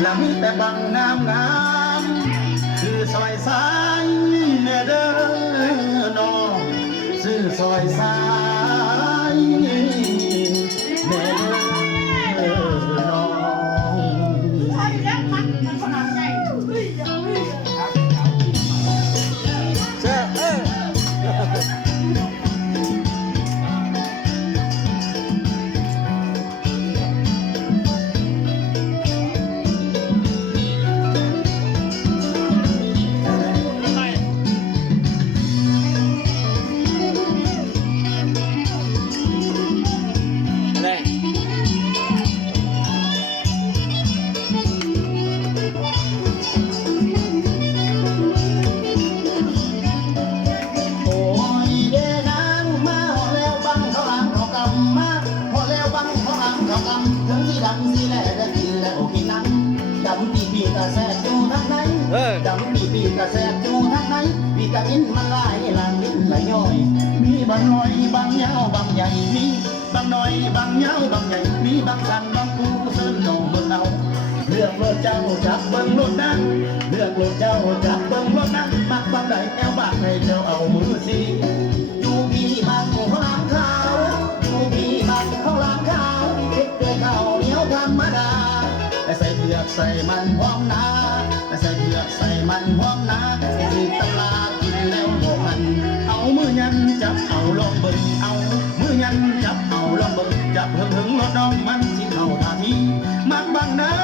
และมีแต่บังงามงามคือซอยสายเนเด้อน้องซื้อซอยสายเนเด้อน้องเจ้าถึงสีดำสีแหล่ก็กินแล้วกินนั้นดำปีกระแสอยู่ทางไหนดำปีกระแสอยู่ทางไหนวิตามินมันไหลหลังลิ้นไหลย่อยมีบางน้อยบางยาวบางใหญ่มีบางน้อยบางยาวบางใหญ่มีบางสันบางผู้เส้นหนองบนเอาเลือกรถเจ้าจับเบิ้งรถนั้นเลือกรถเจ้าจับเบิ้งรถนั้นมักบางใดแอวบากให้เจ้าเอามือสีอยู่พี่บ้านของล้างขาวอยู่พี่บ้านของล้างขาวข้าวเหนียวธรรมดาใส่เผือกใส่มันพร้อมนาใส่เผือกใส่มันพร้อมนาที่ตลาดกินแล้วบอกมันเอามือยันจับเอาลองเบิ่งเอามือยันจับเอาลองเบิ่งจับหึงรถน้องมันสิเข้าท่าทีมักบางนั้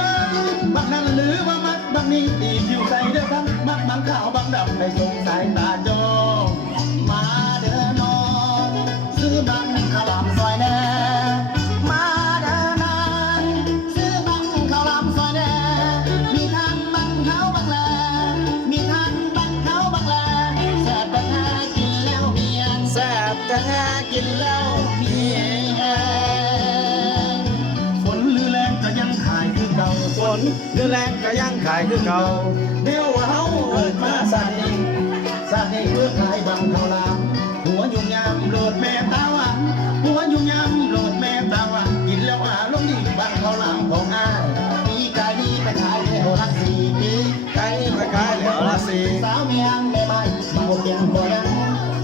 นหรือว่ามักบางนี้ตีผิวใส่เด้อครับมักบางขาวบางดำในสงสายตาจอมาเด้อน้องซื้อบางข้าวหลามซอยแน่แต่แท้กินแล้วมีแรงฝนหรือแรงก็ยังขายคือเก่าฝนหรือแรงก็ยังขายคือเก่าเดี๋ยวว่าเฮาเกิดมาสัตว์นี้เพื่อขายบังข้าวหลามหัวยุ่งยามโหลดแม่ตาหวานหัวยุ่งยามโหลดแม่ตาหวานกินแล้วลงดีบังข้าวหลามของอ้ายปีกายนี้ไปขายแล้วละ4 ปีกายนี้ไปขายแล้วละ4สาวเมียงแม่ไม้เมาเพียงบ่ยัง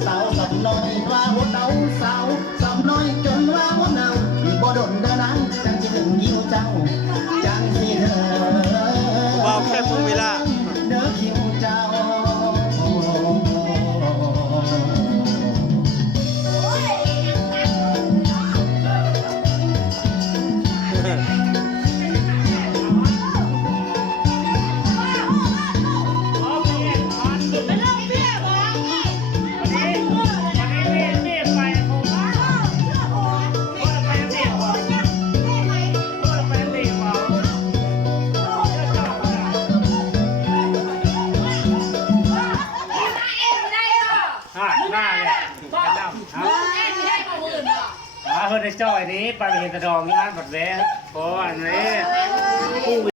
สาวสับน้อยว่าหัวเตาสาวสับน้อยจนว่าหัวเนาอีบ่ดนเดินนั้นจังสิถึงยิวเจ้าจังสิเธอบอกแค่พูดเวลาเด้อคิวเจ้าหน้าเนี่ยเป็นดำเฮ้ยในจ้อยนี้ไปเห็นตะดองนี่อันบัดแวะโอ้อันนี้